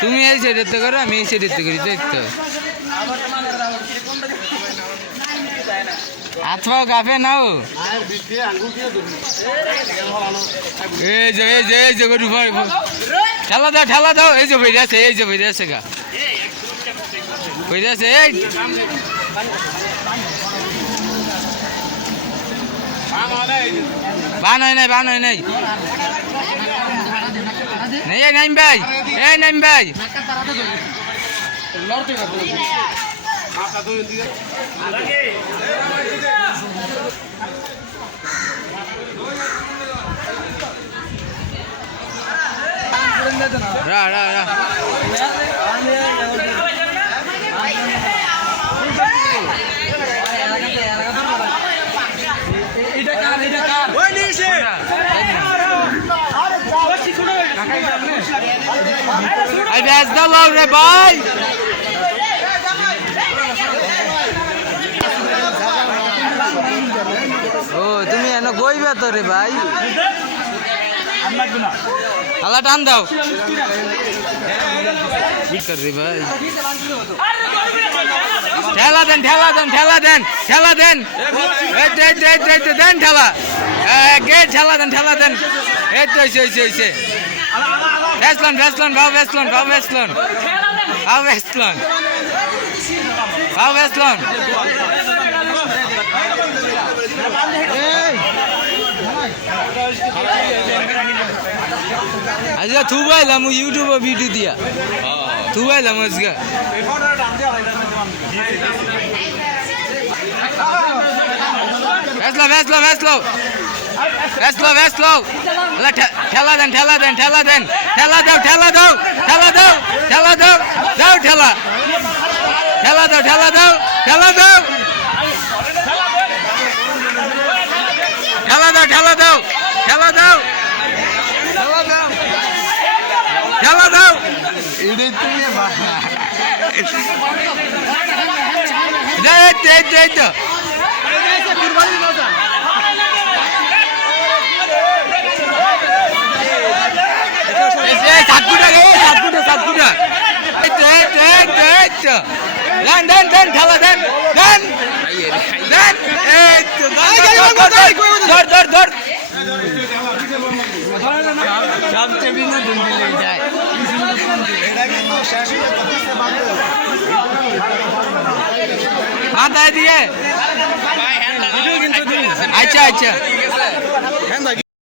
তুমি এই সাইডে করো আমি এই সাইডে করি দেখতো আত্মাও গাফে নাও এই যে ঠেলা দাও এই যে বেরিয়ে আছে গা বেরিয়ে আছে এই বান হয় নাই নাইম ভাই রা রে ভাই ও তুমি এনে গইবে তো রে ভাই আল্লাহ টান দাও রে ভাই ঠেলা দেন দেন ঠেলা গেট ঠেলা দেন এই তো হয়েছে ভেসলন আজকে থুবাইলাম ইউটিউবে ভিডিও দিয়া থুবাইলাম আজকে ভেসলো ঠেলা দেন মাথায় দিয়ে আচ্ছা